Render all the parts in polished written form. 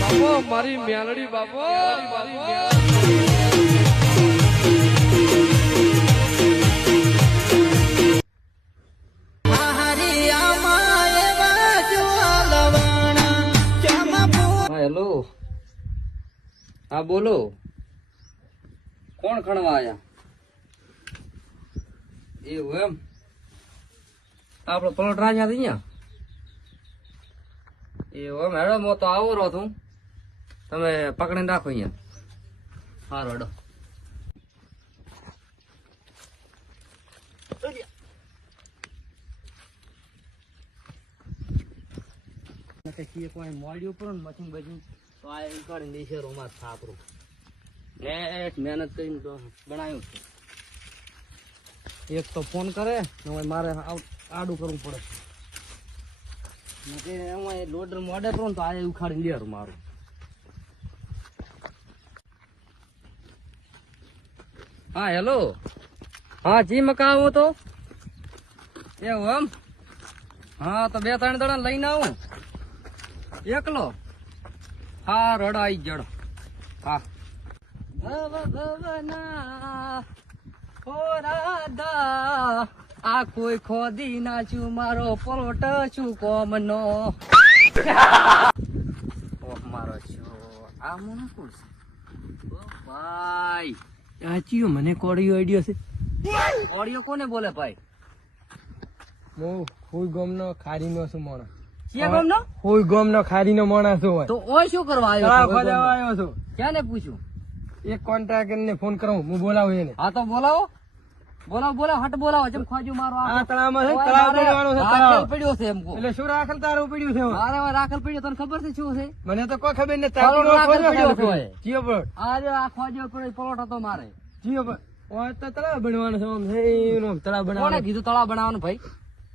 બાપો મારી મેલડી બાપો હેલો હા બોલો કોણ ખણવા આયા એવું એમ આપડે પલોટ રાજા અહીંયા એવું એમ હેડો હું તો આવો રહો છું તમે પકડીને રાખો અહીંયા સારો હેડો મોડ્યું પડે ને મશીન બચીન તો આ ઉકાળીને દેશે રોમાં થાપરું મહેનત કરીને તો બનાવ્યું છે એક તો ફોન કરે ને મારે આડું કરવું પડે એમાં લોડર મોડે પડે ને તો આ ઉખાડીને લેરું મારું હા હેલો હા જી મકા આવો તો એવું એમ હા તો 2-3 દડા લઈને આવું એકલો હા રડો આવી જડો હા આ કોઈ ખોદી નાચું મારો પલોટ છું કોમનો મારો છો આ મને કોણ છે ભાઈ આચીયો મને કોડિયો આઈડિયો છે કોડિયો કોને બોલે ભાઈ હું કોઈ ગમનો ખારીનો છું મોણો ક્યાં ગામનો કોઈ ગમનો ખારીનો માણસ હોય તો ઓય શું કરવા આવ્યો છું ક્યાં ને પૂછ્યું એક કોન્ટ્રાક્ટર ને ફોન કરું હું બોલાવું એને હા તો બોલાવો બોલાવો હટ બોલાવો જેમ ખોજુ મારો આ તળાવમાં છે તળાવ પડવાનો છે તળાવ રાખેલ પડ્યો છે એમ કો એટલે શું રાખેલ તારું પડ્યું છે મારે હવે રાખેલ પડ્યો તને ખબર છે શું છે મને તો કોઈ ખબર નથી પલોટ રાખેલ પડ્યો છે. જીઓ પર આજે આ ખોજો પડ્યો પલોટ હતો મારે જીઓ પર ઓય તો તળાવ બનવાનું છે આમ હે એનો તળાવ કોણે બનાવવાનું કીધું તળાવ બનાવવાનું ભાઈ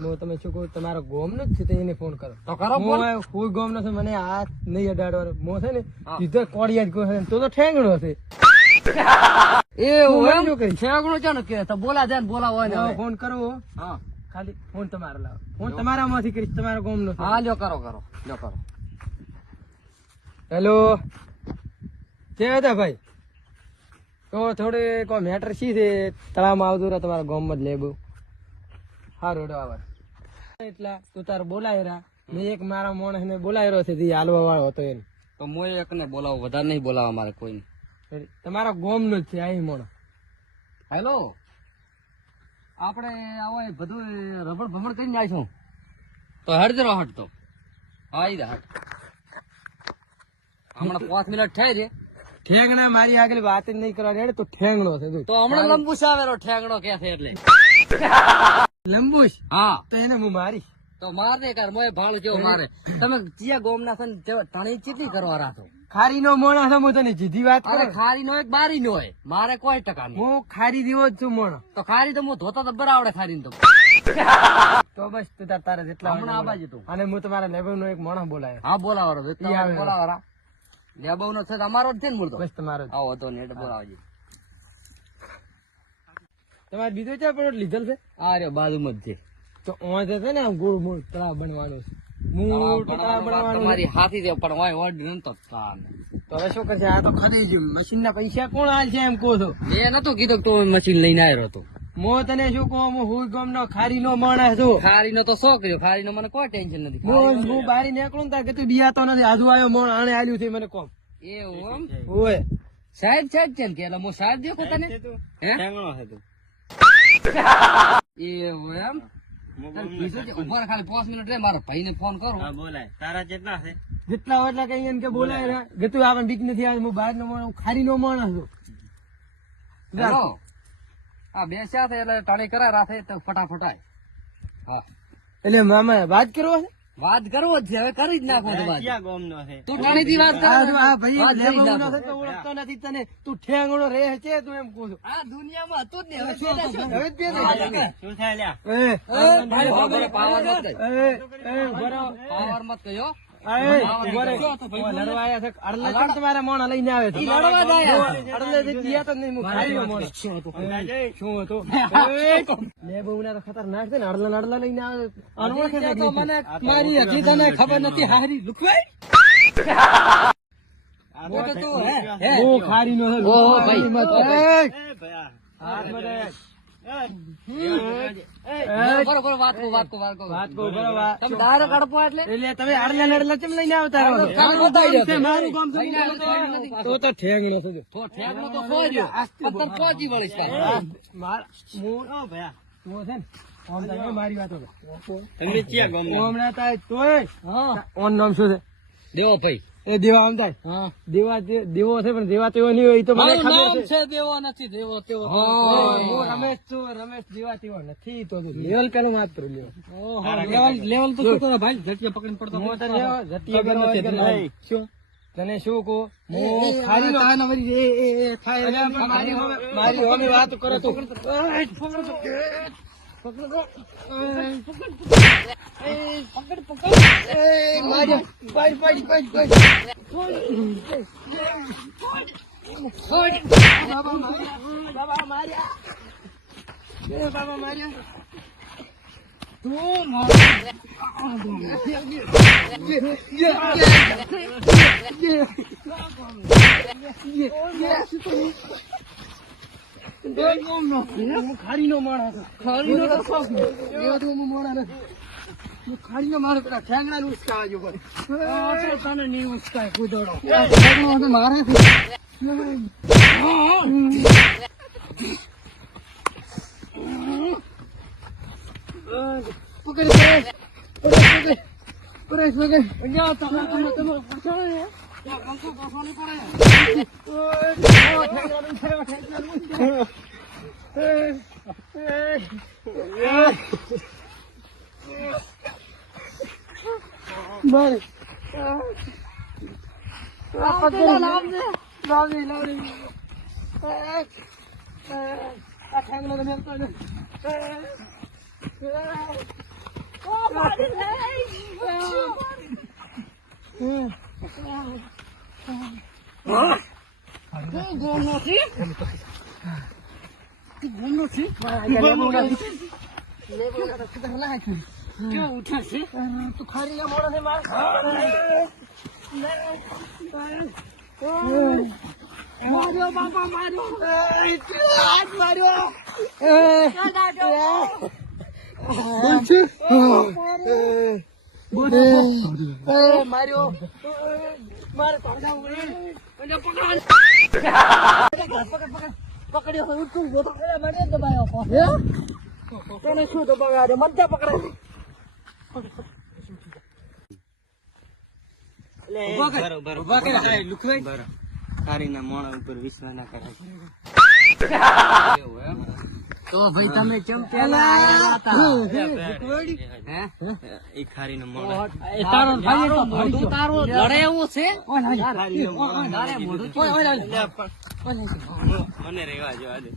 હું તમે શું કહું તમારો ગોમ નો જ છે તો એને ફોન કરો તો કરો ફોન. હું કોઈ ગોમ નો છે મને આ નહીં અડાડવાનો મો છે ને હા. સીધો કોડિયા જ કહે તો ઠેંગણો છે એવું હું એમ શું કરીશ? છેગણો છે ને કે તો બોલા જાય ને બોલાવો ને હવે. ફોન કરો હા ખાલી ફોન તમારો લાવો ફોન તમારા માંથી કરીશ તમારા ગોમ નો હા લ્યો કરો લ્યો કરો હેલો કે હતા ભાઈ તો થોડે કોઈ મેટર શી છે તળાવમાં આવતું રહે તમારા ગામમાં જ લેબુ સારું હેડો આવા એટલા તું તાર બોલાય રહ્યા મેં એક મારા માણસ ને બોલાય રહ્યો છે જે હાલવા વાળો હતો એને તો હું એકને બોલાવું વધારે નહીં બોલાવા મારે કોઈ તમારા ગોમ નો જ છે અહીં મોણો હેલો આપણે આવો એ બધું રબડ ભમણ કરીને આવીશું તો હટ જરો હટ તો હા ઈ હટ હમણાં 5 મિનિટ થઈ રે ઠેંગણા મારી આગળ વાત જ નહીં કરવા રેડ તો ઠેંગણો છે તું તો હમણાં લંબુ સાવેરો ઠેંગણો કે છે એટલે લંબુશ હા તો એને હું મારી તો માર દે કર મોય ભાળ કેવો મારે તમે ચિયા ગોમ ના સન તણી ચીટલી કરવા રાખો ખારી નો મોણો છે હું તને જીધી વાત અરે કરું ખારી નો એક બારી નો હોય મારે કોઈ ટકા નહીં હું ખારી જેવો જ છું મોણો તો ખારી તો હું ધોતા તો બરાવડે ખારી તો તો બસ તું તારે જેટલા હમણાં આ બાજુ તું અને હું તમારા લેબર નો એક મોણો બોલાયો હા બોલાવો ઈ આવે. બોલાવો લેબવ નો છે તો અમારો જ છે ને મૂળ તો બસ તમારો જ. આવો તો ને એટલે બોલાવજો તમારે બીજો ચા પણ લીધેલ છે આ રહ્યો બાજુમાં જ છે તો ઓય તો છે ને આમ ગોળ મોળ તળાવ બનવાનું છે મોટું તળાવ બનવાનું છે. તમારી હાથી છે પણ વાય ઓર્ડર નતો તો હવે શું કરશે આ તો ખરી જ મશીન ના પૈસા કોણ હાલ છે એમ કહો છો એ નતો કીધું કે તું મશીન લઈને આવ્યો હતો મો તને શું કહું હું હુઈ ગામ નો ખારી નો માણસ છું ખારી નો તો શો કર્યો ખારી નો મને કોઈ ટેન્શન નથી હું બારી નીકળું ને તાર કે તું બિયાતો નથી આજુ આવ્યો મોણ આણે આલ્યું છે મને કોમ એવું એમ ઓય સાહેબ છે જ છે ને કે એટલે હું સાહેબ દેખો તને હે ઠેંગણો છે તું એવું એમ બીજું છે, ઉભા રહો ખાલી 5 મિનિટ રે મારા ભાઈ ને ફોન કરું બોલાય તારા જેટલા છે જેટલા હોય એટલા કઈ એને કે બોલાય ને ગતું આપણે બીક નથી આવે હું બહાર નો માણસ હું ખારી નો માણસ છું હેલો આ બે સાથે એટલે ટણી કરાય રાખે તો ફટાફટ આય હા એટલે મામા વાત કરો છે વાત કરવો જ છે હવે કરી જ નાખો તો વાત ક્યાં ગામ નો છે તું ટણી થી વાત કર આ ભાઈ વાત કરી લેવાનો નાખો. નથી તો ઓળખતો નથી તને તું ઠેંગણો રહે છે તું એમ કહું છું આ દુનિયામાં હતું જ ને હવે શું હવે જ બે શું થાય લ્યા એ પાવર મત એ બરો પાવર મત કયો ઉભો રે. ઓ, લડવા આયા છે. અડલે કેમ તમારા મોણા લઈને આવે છે? અડલેથી ગયા તો નહીં, હું ખારીનો મોણો. શું હતું? લેબુના તો ખતરનાક છે ને, અડલા લઈને આવે. અનોળખે છે કે મને મારી હજી તને ખબર નથી હારી લુકવાઈ. હું ખારીનો છે. ઓહો, ભાઈ. હાથ મળે. બરોબર, વાત કો. વાત કહું બરોબર. તમે દારો કડપો એટલે તમે અડલા કેમ લઈને આવતા રહો છો? કામ બતાવી દો. મારું કામ છે. તો ઠેંગણો થજો. તો ઠેકડો તો ખોજો. અત્તર પહોંચી વળીશ કાંઈ. મારી વાતો ઓન નામ શું છે? દેવો ભાઈ. એ દેવા આમ થાય. હા. દેવો છે પણ દેવા તેવો નહીં હોય એ તો મને મારું ખબર નામ છે. છે દેવો નથી દેવો તેવો. હું રમેશ છું. રમેશ દેવા તેવો નથી તો લેવલ પેલું માત્ર લેવલ. લેવલ તો શું કરો ભાઈ? ઝટિયા પકડીને પડતો. હું તને જતીય ગરમ છે તને. શું તને શું કહું? હું ખારી નો મારી હોમી વાત કરો તો ખારી નો માણસ ખારી નો માણસ પેલા ઠેંગણા નું ઉસકાવા જો તને નહીં ઉસકાય કુદડો મારે તું ખારી ના મોડા છે માર માર્યો બાપા માર્યો માર્યો મારે પકડ્યો ઉઠું મને દબાયો તને શું દબાવ્યા મનતા પકડે ખારીના મોણા ઉપર વિશ્વાસ ના કરાય. તો ભાઈ તમે કેમ પેલા આવ્યા હતા? એ ખારીના મોણા એ તારો ભાઈ તો મોઢું તારું લડે એવું છે? તારે મોઢું મને રેવા જો આજે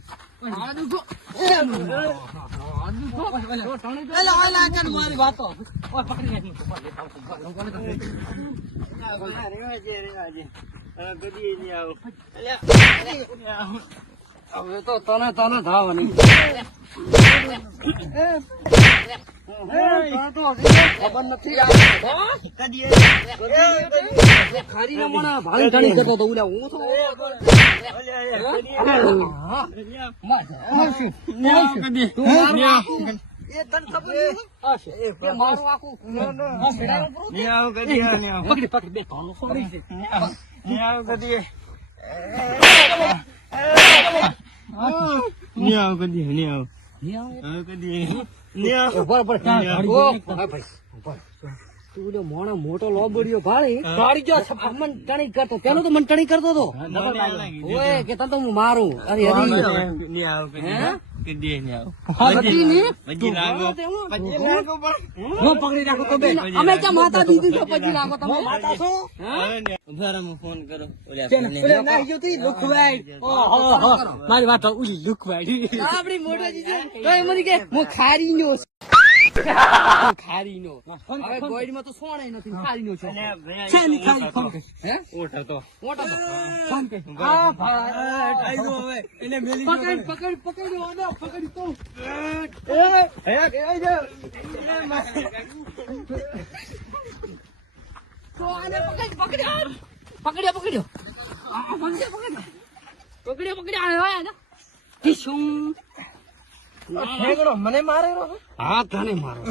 હવે તો તને ધાવાની ખબર નથી. ખારી ના મોણા ભાળી ટાણી કરતો તો ઉલ્યા હું મારું આખું પકડી બે ભાલો ફોડી છે. મોણા મોટો લોબડિયો ભાળી ભાળી જો મન ટણી કરતો પેલો તો મન ટણી કરતો હતો ઓય કે તને તો હું મારું અરે પકડી રાખો તો બેન અમે ક્યાં માતા દીધી તો પછી રાખો તમે માતા છો ફોન કરો મારી વાત ઉલી લુકવાઈ આપડી મોટો જીજે મરી કે હું ખારી નો ખારીનો હવે ગોઈડમાં તો સોણે નથી ખારીનો છે અલ્યા ભાઈ, શેની ખારી ફોન કર. હે ઊંટ હતો. મોટો તો. ફોન કર. આ ભાઈ ખાઈ દો હવે. એને મેલી દો. પકડ ઓનો પકડ તો તો આને પકડ્યો કિશું ઠેંગણો મને મારે રહ્યો. હા તને મારો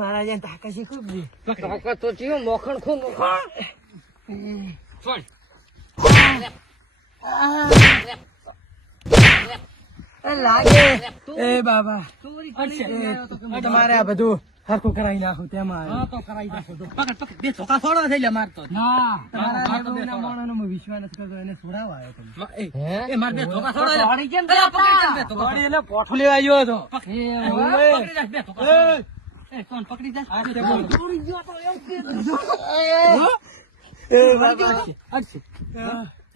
મારા જ્યાં તાકાશી ખૂબ છે. કાકા તો જીવ મોખણ ખો મોખણ ફોન લાગે એ બાબા ચોરી તમારે આ બધું હરખું કરાવી નાખું તેમાં હા તો કરાઈ નાખો તો પકડ બે ધોકા થોડો થઈ લે મારતો ના મારા જેવોના માણસનો હું વિશ્વાસ નથી કરતો, એને છોડાવવા આવ્યો તમે. એ માર બે ધોકા થોડો પકડી કેમ અલા, પકડી કેમ બે ધોકા વળી એને પોઠું લેવા આવ્યો હતો. પકડી જા બે ધોકા એ કોણ પકડી જા આ તે બોલ. ચોરી ગયો તો એમ કે એ બાબા અડશે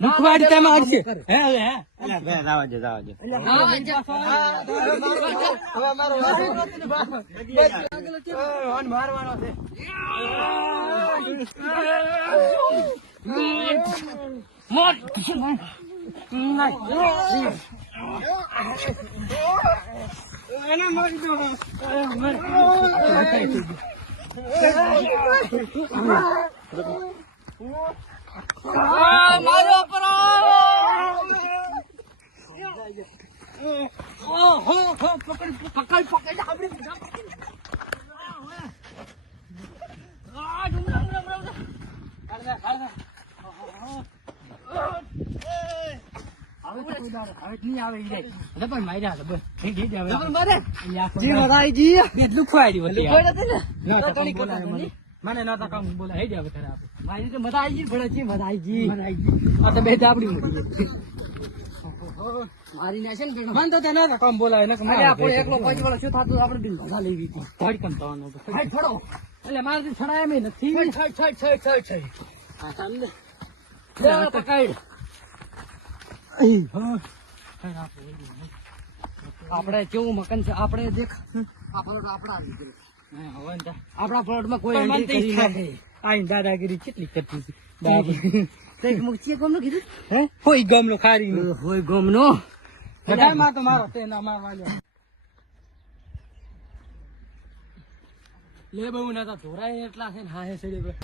મુખવાડી તેમાં અડશે. હે હે અલ્યા ભાઈ, જાવા દે, જાવા દે. હવે મારો વારો નથી ને બાપા. ઓન મારવાનો છે. મોટ એને મારી દો. મારો પરો પકડ મને નતા કામ બોલાય. હઈ જાવ ખરા આપણે. મારી તો મજા આવી ગઈ ભલે છે મજા આવી ગઈ આ તો બે દાબડી મૂકી. મારી ને છે ને બેનો મન તો તે નતા કામ બોલાય. નકર અરે મારા આપણે ભેગું. એકલો પાંચ વાળો શું થતું આપણે બિલ મજા લેવી હતી ધડકન થવાનું હતું. ભાઈ છોડો એટલે મારાથી છડાય એમ નથી. પકડ આપણે કેવું મકાન છે આપણે દેખ આ પ્લોટ આપણા આપણા પ્લોટ માં કોઈ entry કરી નથી. આઈ દાદાગીરી કેટલી કરતી હતી. તો એક મુખીએ ગમનું કીધું હે કોઈ ગમનો ખારી નો. હોય ગમનો બધામાં તો મારો તે ના મારવા લ્યો. લે બહુ ના તો ધોરાય એટલા છે ને હા હે સડી પર.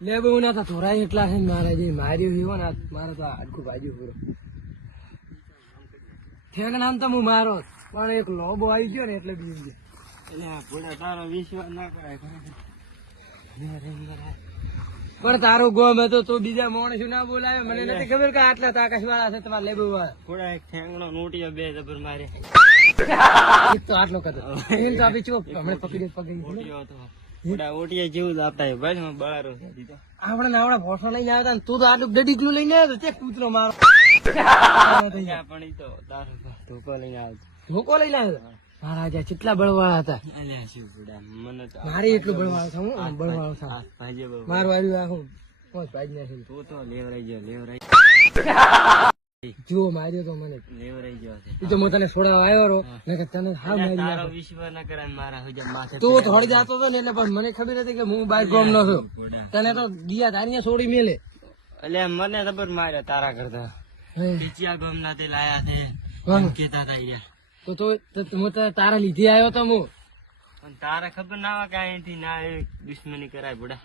લે બહુ ના તો ધોરાય એટલા છે ને મારા જે માર્યું એવો ને મારે તો હાડકું ભાજ્યું પૂરો. ઠેક નામ તો હું મારો પણ એક લોબો આવી ગયો ને એટલે બીજું છે. અલ્યા ભોળા, તારો વિશ્વાસ ના કરાય. પણ તારું ગોમ હતો તો બીજા માણસો ના બોલાવે. મને નથી ખબર કે આટલા તાકાશ વાળા છે તમારા લેબુ વાળા. ભોળા, એક ઠેંગણો નોટિયો બે જબર મારે. એક તો આટલો કદો એમ તો આપી ચોક હમણાં પકડી નોટિયો હતો. ભોળા, ઓટિયા જેવું જ આપતા ભાઈ, હું બળારો છે દીધો. આપણે આવડા ભોસા લઈને આવ્યા હતા ને તું તો આટલું ડડીક નું લઈને આવ્યો તે કૂતરો મારો અલ્યા પણ ઈ તો તારો ધોકો લઈને આવતો. ધોકો લઈને આવ્યો મારા જ્યાં કેટલા બળવાળા હતા. અલ્યા શું ભોળા, મને તો મારે એટલું બળવાળો છે હું બળવાળો છું. હાથ ભાજે બહુ. મારું આવ્યું આ હું પોચ ભાજી નાખી. તું તો લેવરાઈ ગયો, જુઓ માર્યો તો મને. લેવરાઈ ગયો છે. એ તો હું તને છોડાવવા આવ્યો રો નકર તને હા મારી તારો નાખો. વિશ્વાસ ના કરાય મારા હુજે માથે. તું થોડી જાતો હતો ને એટલે પણ મને ખબર હતી કે હું બાર ગોમ નો છું. ભોળા. તને તો દિયા તારીયા છોડી મેલે. અલ્યા મને ખબર માર્યા તારા કરતા. હે. પીચિયા ગામના તે લાયા છે. કોણ? એમ કહેતા તા યાર. તો હું તો તારા લીધે આવ્યો તો હું. પણ તારા ખબર ના હોય કે અહીંથી ના એવી દુશ્મની કરાય ભોળા.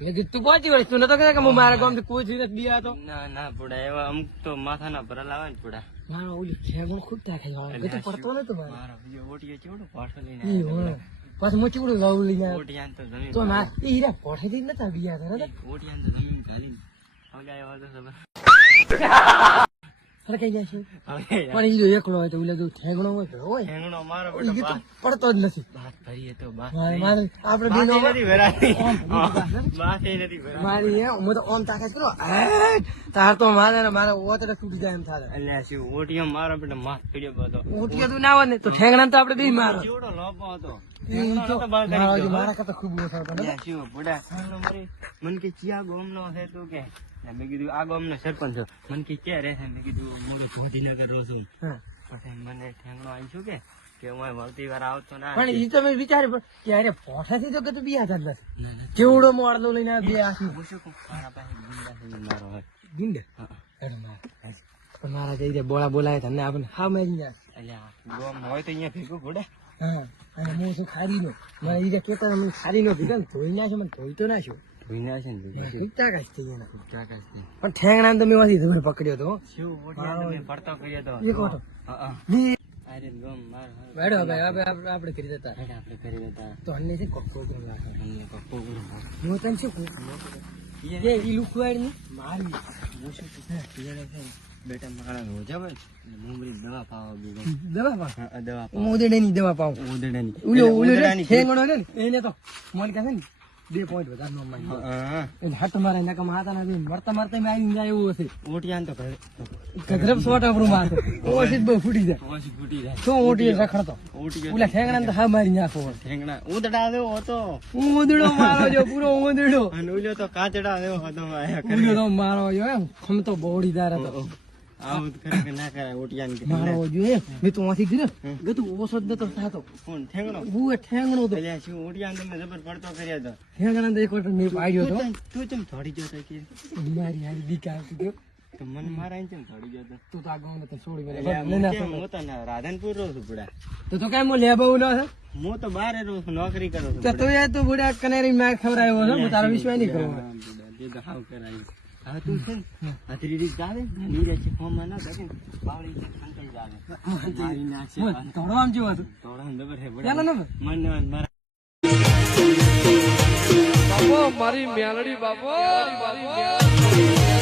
મેં કીધું તું પહોંચી વળીશ. તું નતો કહેતા કે હું મારા ગામથી કોઈ થી નથી બિયા હતો. ના ના ભોળા, એવા અમુક તો માથાના ભરેલા આવે ને ભોળા. મારો ઓલી ઠેગણું ખૂબ તાકાત વાળો. એ તો પડતો નતો મારે. મારો બીજો ઓટીયો ચેવડો પાછો લઈને ઈ હોય. પાછું હું ચીવડું લાવું લઈને આવ્યો. ઓટિયાને તો જમીન તો ના એ હીરા પોઠેથી જ નતા બિયા હતા નતા. ઓટિયાને તો જમીન ઘાલીને હગાયો હતો ખબર. ફરકાઈ જાય છે હવે પણ ઈ જો એકલો હોય તો ઓલા જો ઠેંગણો હોય તો હોય ઠેંગણો મારો ઈ બેટો તો પડતો જ નથી બાત કરીએ તો બાત મારે આપણે બેનો નથી ભરાતી બાત નથી ભરાતી મારી હું તો ઓમ તાકાત કરો તાર તો મારે ને મારે ઓતડે તૂટી જાય એમ થાય અલ્યા શું ઓટીએમ મારો બેટો માથ પીડ્યો બધો ઉઠીએ તું ના હોય ને તો ઠેંગણા તો આપણે બે મારો કેવડો લોપો હતો મારા કરતા ખૂબ ઓછો હતો ને અલ્યા શું બુડા ઠેંગણો મારી મન કે ચિયા ગોમનો છે તું કે મેં કીધું આ ગોમનો સરપંચ છો મન કે ક્યાં રહે છે મેં કીધું મોડું ગાંધીનગર રહું છું હા. પછી મને ઠેંગણો આવી છું કે હું વળતી વાર આવતો ના પણ ઈ તમે વિચાર્યું પણ કે અરે પોઠાથી તો કે તું બિયા હતા કેવડો મોડલો લઈને આ બે આખી હું શું કહું મારા પાસે ગુંડા છે મારો હોય ગુંડ અરે પણ મારા જઈ જાય બોલા બોલાય તમને આપણને હા મેં જાય અલ્યા ગોમ હોય તો અહીંયા ભેગું પડે હા અને હું છું ખારી નો મને ઈ કે કેતા મને ખારી નો ભીગા ધોઈ નાખ્યો મને ધોઈ તો નાખ્યો ભૂના છે ને પીતા કાશ થઈ ગયા કાકાજી પણ ઠેંગણા તો મેં વાથી ધૂળ પકડ્યો તો શું ઓટિયા તમે પડતો કર્યો તો એક ઓટો હા ની અરે ગોમ મારો બેડો ભાઈ આપણે કરી દેતા હેડ આપણે કરી દેતા તો અન્ય છે કોક પ્રોગ્રામ રાખો અમને પપ્પો ગુરુ હું તને શું કહું એ ઈ લુકવાડ ની મારી હું શું કહું પિયરે છે બેટા મારા રોજા હોય ને મુંબરી દવા પાવા બીજો દવા પાવ હા દવા હું ઉદડે ની દવા પાવ ઉદડાની ઓલો ઠેંગણો ને એને તો મને કહે ને 2 પોઈન્ટ વધારે નો મારી હા એટલે હટ મારે નકા માતા નથી મરતા મરતા મેં આવી જાય એવું હશે ઓટિયાન તો ઘરે ગધરબ સોટ આપણું માથે ઓછી બહુ ફૂટી જાય ઓછી ફૂટી જાય શું ઓટી રખડતો ઓટિયા ઓલા ઠેંગણા તો હા મારી નાખો ઠેંગણા ઉદડા દેવો હતો હું ઉદડો મારો જો પૂરો ઉદડો અને ઓલ્યો તો કાચડા દેવો હતો આયા કરે ઉદડો મારો જો એમ ખમતો બોડીદાર હતો આવું કરે કે ના કરાય ઓટિયાન કે મારો જો એમ મેં તો વાંથી ગયો કે તું ઓછો જ નતો થતો કોણ ઠેંગણો હું એ ઠેંગણો તો અલ્યા શું ઓટિયાન તમે જબર પડતો કર્યા તો ઠેંગણા તો એક વખત મેં પાડ્યો તો તું ચમ થોડી જતો કે મારી હારી બીક આવતી ગયો તો મન મારા ચમ થોડી જતો તું તો આ ગાઉં તો છોડી અલ્યા મને હું તો ના રાધનપુર રહું છું બુડા તો કાંઈ હું લેબવું ન છે હું તો બહાર રહું છું નોકરી કરું છું તો તું એ તો બુડા કનેરી માર ખવરાયો છે હું તારો વિશ્વાસ નહીં કરવો હા, બુડા, જે તો હાવ કરાયું. હવે તું છે ને હાથરી રીત ગાવે નીરે છે ફોર્મમાં ના કરે ને, બાવળી છે ખંતાઈ જાવે. મારી નાખશે પાછું. થોડો આમ જેવો હતું તોડાને જબર છે બુડા. ચાલો ને મને મારા બાપો મારી મેલડી બાપો મારી મેલડી.